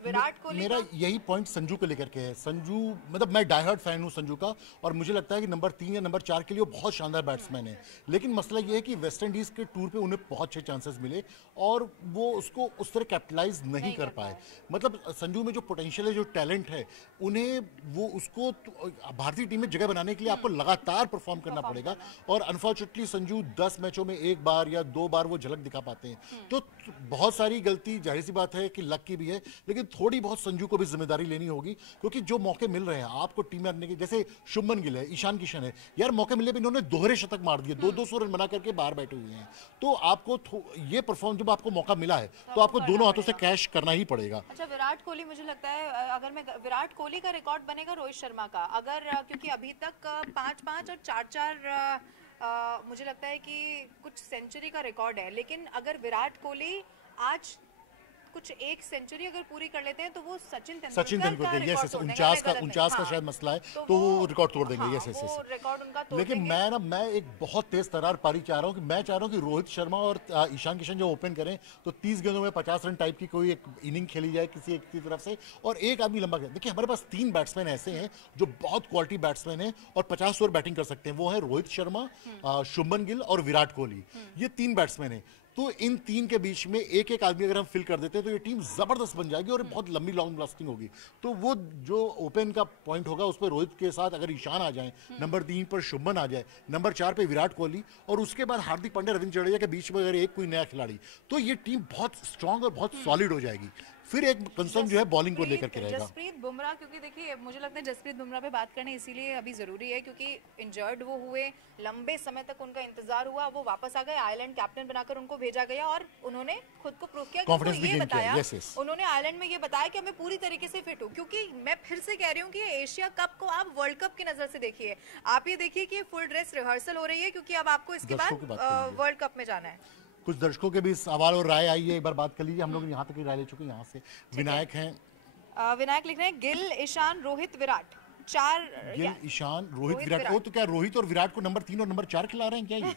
विराट कोहली। मेरा यही पॉइंट संजू को लेकर के है। संजू मतलब मैं डाई हार्ड फैन हूं संजू का, और मुझे लगता है कि नंबर 3 या नंबर 4 के लिए वो बहुत शानदार बैट्समैन है, लेकिन मसला ये है कि वेस्ट इंडीज के टूर पे उन्हें बहुत अच्छे चांसेस मिले और वो उसको उस तरह कैपिटलाइज नहीं कर पाए। मतलब संजू में जो पोटेंशियल है, जो टैलेंट है, उन्हें वो उसको भारतीय टीम में जगह बनाने के लिए आपको लगातार परफॉर्म करना पड़ेगा, और अनफॉर्चुनेटली संजू 10 मैचों में 1 बार या 2 बार वो झलक दिखा पाते हैं। तो बहुत सारी गलती की जाहिर सी बात है कि लक की भी है, लेकिन थोड़ी बहुत संजू को भी जिम्मेदारी लेनी होगी, क्योंकि जो मौके मिल रहे हैं आपको टीम में आने के, जैसे शुभमन गिल है, ईशान किशन है, यार मौके मिले भी इन्होंने दोहरे शतक मार दिए, 200 रन बना करके बाहर बैठे हुए हैं। तो आपको ये परफॉर्म, जब आपको मौका मिला है तो आपको दोनों हाथों से कैश करना ही पड़ेगा। अच्छा, विराट कोहली, मुझे लगता है अगर मैं विराट कोहली का रिकॉर्ड बनेगा रोहित शर्मा का, अगर क्योंकि अभी तक 5-5 और 4-4 मुझे लगता है कि कुछ सेंचुरी का रिकॉर्ड है, लेकिन अगर विराट कोहली आज कुछ एक सेंचुरी अगर पूरी कर लेते हैं तो वो सचिन तेंदुलकर यस 49 का शायद मसला है, तो वो रिकॉर्ड तोड़ देंगे। यस यस रिकॉर्ड उनका तोड़ लेकिन देंगे। मैं एक बहुत तेज तरार पारी चाह रहा हूँ कि मैं चाह रहा हूँ कि रोहित शर्मा और ईशान किशन जो ओपन करें तो 30 गेंदों में 50 रन टाइप की कोई एक इनिंग खेली जाए किसी एक की तरफ से, और एक आदमी लंबा खेले। देखिए हमारे पास 3 बैट्समैन ऐसे हैं जो बहुत क्वालिटी बैट्समैन हैं और 50 ओवर बैटिंग कर सकते हैं, वो है रोहित शर्मा, शुभमन गिल और विराट कोहली। ये 3 बैट्समैन हैं, तो इन 3 के बीच में एक एक आदमी अगर हम फिल कर देते हैं तो ये टीम जबरदस्त बन जाएगी और बहुत लंबी लॉन्ग लास्टिंग होगी। तो वो जो ओपन का पॉइंट होगा उस पर रोहित के साथ अगर ईशान आ जाए, नंबर 3 पर शुभमन आ जाए, नंबर 4 पे विराट कोहली, और उसके बाद हार्दिक पांड्या, रविंद्र जडेजा के बीच में अगर एक कोई नया खिलाड़ी, तो ये टीम बहुत स्ट्रांग और बहुत सॉलिड हो जाएगी। फिर एक कंसर्न जो है बॉलिंग को लेकर के रहेगा, जसप्रीत बुमराह, क्योंकि देखिए मुझे लगता है जसप्रीत बुमराह पे बात करना इसीलिए अभी जरूरी है क्योंकि इंजर्ड वो हुए, लंबे समय तक उनका इंतजार हुआ, वो वापस आ गए, आयरलैंड कैप्टन बनाकर उनको भेजा गया और उन्होंने खुद को प्रूव किया, कॉन्फिडेंस भी ये गेन बताया, किया। yes, yes. उन्होंने आयरलैंड में ये बताया कि मैं पूरी तरीके से फिट हूँ। क्योंकि मैं फिर से कह रही हूँ कि एशिया कप को आप वर्ल्ड कप की नजर से देखिए, आप ये देखिए कि फुल ड्रेस रिहर्सल हो रही है क्योंकि अब आपको इसके बाद वर्ल्ड कप में जाना है। कुछ दर्शकों के भी सवाल और राय आई है, एक बार बात कर लीजिए। हम लोग यहाँ तक की राय ले चुके हैं। यहाँ से विनायक हैं, विनायक लिख रहे हैं गिल, ईशान, रोहित, विराट, 4 गिल, ईशान, रोहित, विराट। वो तो क्या रोहित और विराट को नंबर 3 और नंबर 4 खिला रहे हैं क्या ये?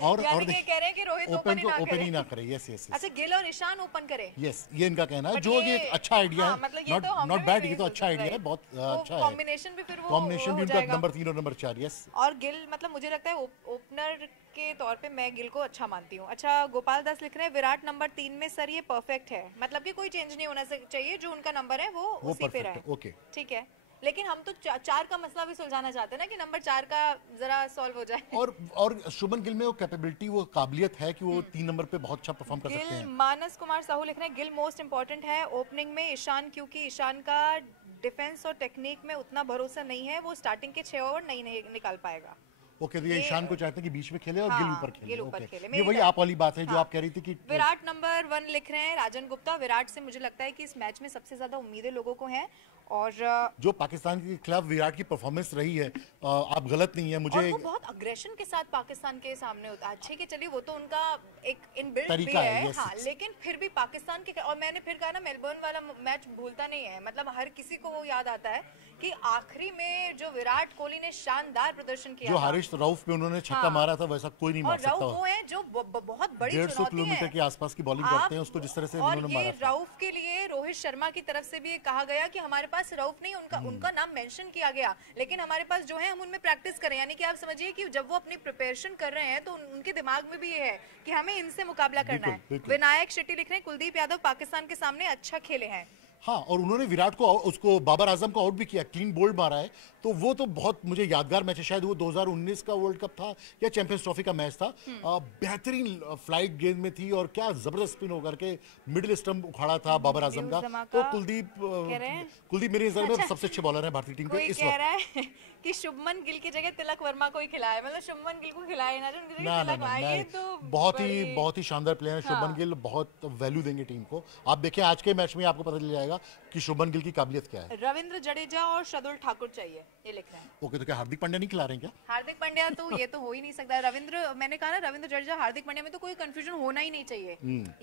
और ये कह रहे हैं कि रोहित ओपन ही ना करे। Yes yes. अच्छा, गिल और ईशान ओपन करे। यस, ये इनका कहना है, जो कि एक अच्छा आइडिया है, नॉट बैड, ये तो अच्छा आइडिया है, बहुत अच्छा है। कॉम्बिनेशन भी फिर वो कॉम्बिनेशन भी उनका नंबर 3 और नंबर 4। यस, और गिल मतलब मुझे लगता है ओपनर के तौर पे मैं गिल को अच्छा मानती हूँ। अच्छा, गोपाल दास लिख रहे हैं विराट नंबर 3 में सर ये परफेक्ट है, मतलब कि कोई चेंज नहीं होना चाहिए, जो उनका नंबर है वो उसी पे रहे। ओके, ठीक है, लेकिन हम तो 4 का मसला भी सुलझाना चाहते हैं ना कि नंबर 4 का जरा सॉल्व हो जाए। और शुभमन गिल में वो कैपेबिलिटी, वो काबिलियत है कि वो 3 नंबर पे बहुत अच्छा परफॉर्म कर सकते हैं। मानस कुमार साहू लिख रहे हैं गिल मोस्ट इंपॉर्टेंट है ओपनिंग में, ईशान क्योंकि ईशान का डिफेंस और टेक्निक में उतना भरोसा नहीं है, वो स्टार्टिंग के 6 ओवर नहीं निकाल पाएगा। ओके, तो ये ईशान को चाहते हैं कि बीच में खेले और गिल ऊपर खेले। गिल ऊपर खेले। ये वही आप वाली बात है जो आप कह रही थी कि विराट नंबर 1 लिख रहे हैं राजन गुप्ता। विराट से मुझे लगता है कि इस मैच में सबसे ज्यादा उम्मीदें लोगों को हैं, और जो पाकिस्तान के खिलाफ विराट की परफॉर्मेंस रही है, आप गलत नहीं है। मुझे और वो बहुत अग्रेशन के साथ पाकिस्तान के सामने होता है। अच्छे के चलिए वो तो उनका एक इनबिल्ट भी तरीका है, yes, हाँ, लेकिन फिर भी पाकिस्तान के, और मैंने फिर कहा ना मेलबर्न वाला मैच भूलता नहीं है, मतलब हर किसी को वो याद आता है कि आखिरी में जो विराट कोहली ने शानदार प्रदर्शन किया, जो हारिस रऊफ पे उन्होंने छक्का मारा था, वैसा कोई नहीं मार सकता। रऊफ वो है जो बहुत बड़ी 150 किलोमीटर के आसपास की बॉलिंग करते हैं, उसको जिस तरह से उन्होंने मारा था। रऊफ के लिए रोहित शर्मा की तरफ से भी कहा गया कि हमारे पास रऊफ नहीं, उनका नाम मेंशन किया गया, लेकिन हमारे पास जो है हम उनमें प्रैक्टिस करें। यानी कि आप समझिए कि जब वो अपनी प्रिपरेशन कर रहे हैं तो उनके दिमाग में भी ये है कि हमें इनसे मुकाबला करना है। विनायक शेट्टी लिख रहे हैं कुलदीप यादव पाकिस्तान के सामने अच्छा खेले हैं। हाँ, और उन्होंने विराट को, उसको बाबर आजम को आउट भी किया, क्लीन बोल्ड मारा है, तो वो तो बहुत मुझे यादगार मैच है। शायद वो 2019 का वर्ल्ड कप था या चैंपियंस ट्रॉफी का मैच था। बेहतरीन फ्लाइट गेंद में थी और क्या जबरदस्त स्पिन होकर के मिडिल स्टंप उखाड़ा था बाबर आजम का। तो कुलदीप मेरी नजर में सबसे अच्छे बॉलर है भारतीय टीम के इस वक्त। कि शुभमन गिल की जगह तिलक वर्मा को ही खिलाए, मतलब शुभमन गिल को खिलाए ना, जो उनकी जगह तिलक आए, तो बहुत ही शानदार प्लेयर है शुभमन गिल, बहुत वैल्यू देंगे टीम को। आप देखिए आज के मैच में आपको पता चल जाएगा कि शुभमन गिल की काबिलियत क्या है। रविंद्र जडेजा और शार्दुल ठाकुर चाहिए, ये लिख रहे हैं। ओके, तो क्या हार्दिक पांड्या नहीं खिला रहे हैं क्या? हार्दिक पांड्या तो ये तो हो ही नहीं सकता। मैंने कहा ना रविंद्र जडेजा हार्दिक पांड्या में तो कोई कंफ्यूजन होना ही नहीं चाहिए।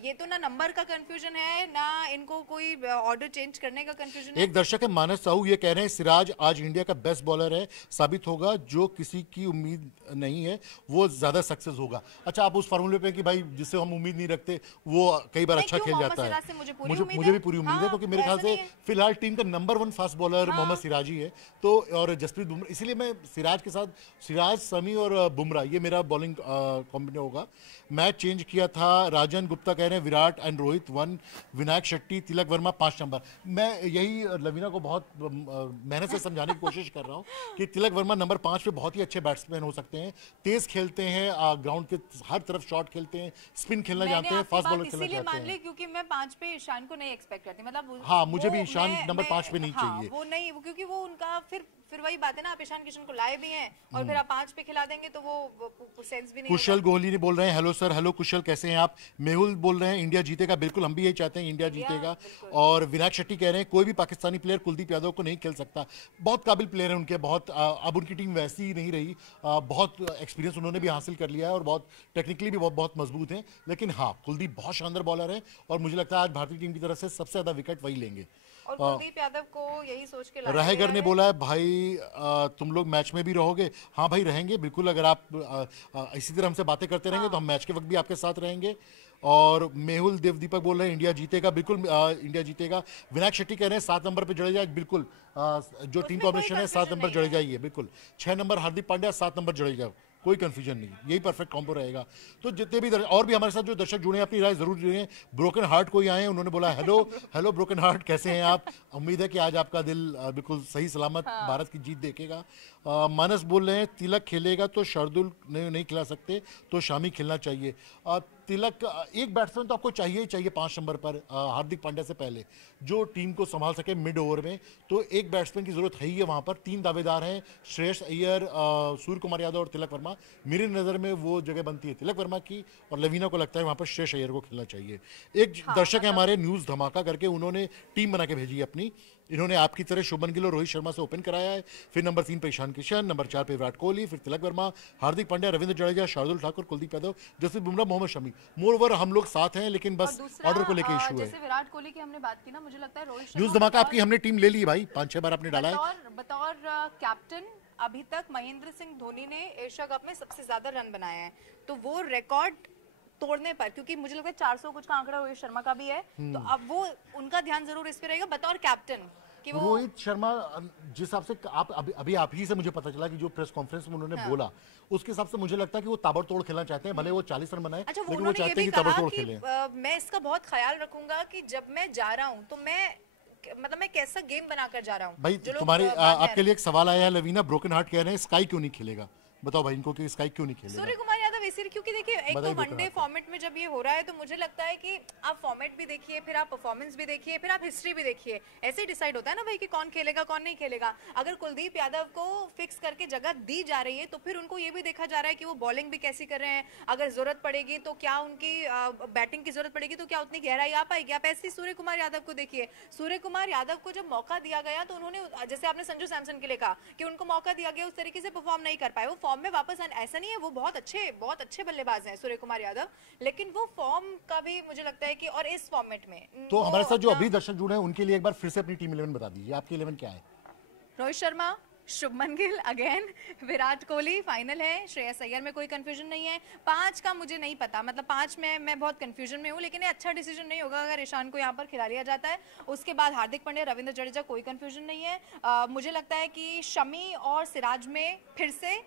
ये तो ना नंबर का कंफ्यूजन है, ना इनको कोई ऑर्डर चेंज करने का कंफ्यूजन है। एक दर्शक है मानस साहू, ये कह रहे हैं सिराज आज इंडिया का बेस्ट बॉलर है, साबित होगा जो किसी की उम्मीद नहीं है वो ज्यादा सक्सेस होगा। अच्छा, आप उस फॉर्मूले पे कि भाई जिससे हम उम्मीद नहीं रखते वो कई बार अच्छा खेल जाता है। मुझे भी पूरी उम्मीद है, क्योंकि मेरे ख्याल से फिलहाल टीम का number 1 fast bowler Mohammed Siraj ही है, तो और जसप्रीत बुमराह, इसलिए मैं सिराज के साथ सिराज, समी और बुमराह, ये मेरा बॉलिंग कॉम्बिनेशन होगा। मैच चेंज किया था, राजन गुप्ता कह रहे हैं विराट एंड रोहित 1, विनायक शेट्टी, तिलक वर्मा 5 नंबर। मैं यही लवीना को बहुत मेहनत से समझाने की कोशिश कर रहा हूँ कि तिलक वर्मा नंबर 5 पे बहुत ही अच्छे बैट्समैन हो सकते हैं, तेज खेलते हैं, ग्राउंड के हर तरफ शॉट खेलते हैं, स्पिन खेलना जानते हैं, फास्ट बॉलर खेलना इसीलिए मान चाहते ली हैं। क्योंकि मैं 5 पे ईशान को नहीं एक्सपेक्ट करती, मतलब हाँ, मुझे भी वो ईशान नंबर 5 पे नहीं हाँ, चाहिए। वो नहीं, क्योंकि वो उनका फिर वही बात है ना, आप ईशान किशन को लाए भी हैं और फिर आप 5 पे खिला देंगे तो वो सेंस भी नहीं कुशल होगा। कोहली ने बोल रहे हैं हेलो सर, हेलो कुशल कैसे हैं आप। मेहुल बोल रहे हैं इंडिया जीतेगा, बिल्कुल हम भी यही चाहते हैं, इंडिया जीतेगा। और विनायक शेट्टी कह रहे हैं कोई भी पाकिस्तानी प्लेयर कुलदीप यादव को नहीं खेल सकता, बहुत काबिल प्लेयर है उनके, बहुत अब उनकी टीम वैसी ही नहीं रही, बहुत एक्सपीरियंस उन्होंने भी हासिल कर लिया है और बहुत टेक्निकली भी बहुत मजबूत हैं। लेकिन हाँ, कुलदीप बहुत शानदार बॉलर है और मुझे लगता है आज भारतीय टीम की तरफ से सबसे ज्यादा विकेट वही लेंगे। और कुलदीप यादव को यही सोच के लाया रहेगर गया ने है। बोला है भाई तुम लोग मैच में भी रहोगे। हाँ भाई रहेंगे बिल्कुल, अगर आप इसी तरह हमसे बातें करते रहेंगे तो हम मैच के वक्त भी आपके साथ रहेंगे। और मेहुल देवदीपक बोल रहे हैं इंडिया जीतेगा, बिल्कुल इंडिया जीतेगा। विनायक शेट्टी कह रहे हैं 7 नंबर पे जडेजा, बिल्कुल जो टीम कॉम्बिनेशन है 7 नंबर जडेजा ही है, बिल्कुल 6 नंबर हार्दिक पांड्या, 7 नंबर जडेजा, कोई कंफ्यूजन नहीं, यही परफेक्ट कॉम्बो रहेगा। तो जितने भी और भी हमारे साथ जो दर्शक जुड़े हैं अपनी राय जरूर जुड़े। ब्रोकन हार्ट कोई आए हैं, उन्होंने बोला हेलो हेलो ब्रोकन हार्ट कैसे हैं आप, उम्मीद है कि आज आपका दिल बिल्कुल सही सलामत भारत की जीत देखेगा। मानस बोल रहे हैं तिलक खेलेगा तो शार्दुल नहीं खिला सकते, तो शामी खेलना चाहिए। तिलक एक बैट्समैन तो आपको चाहिए ही चाहिए 5 नंबर पर, हार्दिक पांड्या से पहले, जो टीम को संभाल सके मिड ओवर में, तो एक बैट्समैन की जरूरत है ही है वहां पर। 3 दावेदार हैं, श्रेयस अय्यर, सूर्य कुमार यादव और तिलक वर्मा। मेरी नज़र में वो जगह बनती है तिलक वर्मा की, और लवीना को लगता है वहां पर श्रेयस अय्यर को खेलना चाहिए। एक दर्शक है हमारे न्यूज़ धमाका करके, उन्होंने टीम बना के भेजी है अपनी। इन्होंने आपकी तरह शुभमन गिल और रोहित शर्मा से ओपन कराया है, फिर नंबर 3 पे ईशान किशन, नंबर 4 पे विराट कोहली, फिर तिलक वर्मा, हार्दिक पांड्या, रविंद्र जडेजा, शार्दुल ठाकुर, कुलदीप यादव, जसप्रीत बुमराह, मोहम्मद शमी। मोरओवर हम लोग साथ हैं, लेकिन बस ऑर्डर को लेके इशू है। जैसे विराट कोहली की हमने बात की ना, मुझे लगता है रोहित न्यूज़ धमाका आपकी हमने टीम ले ली भाई, 5-6 बार आपने डाला है। बतौर कैप्टन अभी तक महेंद्र सिंह धोनी ने एशिया कप में सबसे ज्यादा रन बनाए हैं, तो वो रिकॉर्ड तोड़ने पर, क्योंकि मुझे लगता है 400 कुछ का आंकड़ा रोहित शर्मा का भी है, तो अब वो उनका ध्यान जरूर इस पे रहेगा बतौर कैप्टन कि वो रोहित शर्मा जिस हिसाब से आप अभी आप ही से मुझे पता चला कि जो प्रेस कॉन्फ्रेंस में उन्होंने बोला, उसके हिसाब से मुझे लगता है कि वो ताबड़तोड़ खेलना चाहते हैं, भले वो 40 रन बनाए, अच्छा, लेकिन वो चाहते हैं कि ताबड़तोड़ खेलें। मैं इसका बहुत ख्याल रखूंगा कि जब मैं जा रहा हूँ तो मैं कैसा गेम बनाकर जा रहा हूँ। भाई तुम्हारे आपके लिए एक सवाल आया है लवीना, ब्रोकन हार्ट कह रहे हैं स्काई क्यों नहीं खेलेगा, बताओ भाई इनको कि स्काई क्यों नहीं खेलेगा। सूर्य कुमार यादव इसीलिए, क्योंकि देखिए एक तो वनडे फॉर्मेट में जब ये हो रहा है तो मुझे लगता है कि आप फॉर्मेट भी देखिए, फिर आप परफॉर्मेंस भी देखिए, फिर आप हिस्ट्री भी देखिए, ऐसे ही डिसाइड होता है ना भाई कि कौन खेलेगा कौन नहीं खेलेगा। अगर कुलदीप यादव को फिक्स करके जगह दी जा रही है तो फिर उनको ये भी देखा जा रहा है कि वो बॉलिंग भी कैसी कर रहे हैं, अगर जरूरत पड़ेगी तो क्या उनकी बैटिंग की जरूरत पड़ेगी तो क्या उतनी गहराई आ पाएगी। आप ऐसे ही सूर्य कुमार यादव को देखिए, सूर्य कुमार यादव को जब मौका दिया गया तो उन्होंने, जैसे आपने संजू सैमसन के लिए कहा कि उनको मौका दिया गया, उस तरीके से परफॉर्म नहीं कर पाए, वो फॉर्म में वापस आने, ऐसा नहीं है, वो बहुत अच्छे बल्लेबाज हैं सूर्य कुमार यादव, लेकिन वो फॉर्म का भी मुझे लगता है कि, और इस फॉर्मेट में तो हमारे साथ जो अभी दर्शक जुड़े हैं उनके लिए एक बार फिर से अपनी टीम 11 बता दीजिए, आपकी 11 क्या है। रोहित शर्मा, शुभमन गिल अगेन, विराट कोहली फाइनल है, श्रेयस अय्यर में कोई कंफ्यूजन नहीं है। 5 का मुझे नहीं पता, मतलब 5 में मैं बहुत कंफ्यूजन में हूँ, लेकिन ये अच्छा डिसीजन नहीं होगा अगर ईशान को यहाँ पर खिला लिया जाता है। उसके बाद हार्दिक पांड्या, रविंद्र जडेजा, कोई कंफ्यूजन नहीं है। मुझे लगता है कि शमी और सिराज में फिर से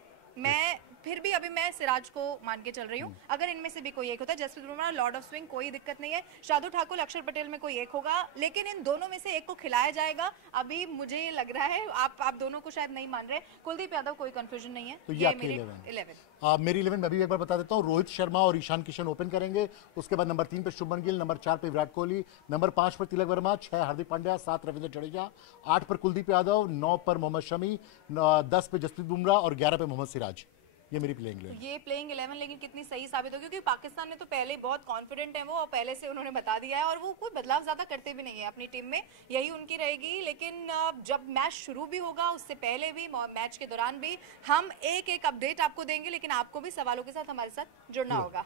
फिर भी अभी मैं सिराज को मान के चल रही हूँ, अगर इनमें से भी कोई एक होता है, Jasprit Bumrah, lord of swing, कोई दिक्कत नहीं है। शार्दुल ठाकुर, अक्षर पटेल में कोई एक होगा, लेकिन इन दोनों में से एक को खिलाया जाएगा, अभी मुझे लग रहा है। आप दोनों को शायद नहीं मान रहे। कुलदीप यादव, कोई कंफ्यूजन नहीं है, तो ये मेरी 11। मेरी 11 मैं भी एक बार बता देता हूँ, रोहित शर्मा और ईशान किशन ओपन करेंगे, उसके बाद नंबर 3 पे शुभमन गिल, नंबर 4 पे विराट कोहली, नंबर 5 पर तिलक वर्मा, 6 हार्दिक पांड्या, 7 रविंद्र जडेजा, 8 पर कुलदीप यादव, 9 पर मोहम्मद शमी, 10 पे जसप्रीत बुमराह और 11 पे मोहम्मद सिराज। ये मेरी प्लेइंग 11। ये प्लेइंग 11 लेकिन कितनी सही साबित होगी, क्योंकि पाकिस्तान ने तो पहले बहुत कॉन्फिडेंट है वो, और पहले से उन्होंने बता दिया है, और वो कोई बदलाव ज्यादा करते भी नहीं है अपनी टीम में, यही उनकी रहेगी। लेकिन जब मैच शुरू भी होगा, उससे पहले भी, मैच के दौरान भी हम एक अपडेट आपको देंगे, लेकिन आपको भी सवालों के साथ हमारे साथ जुड़ना होगा।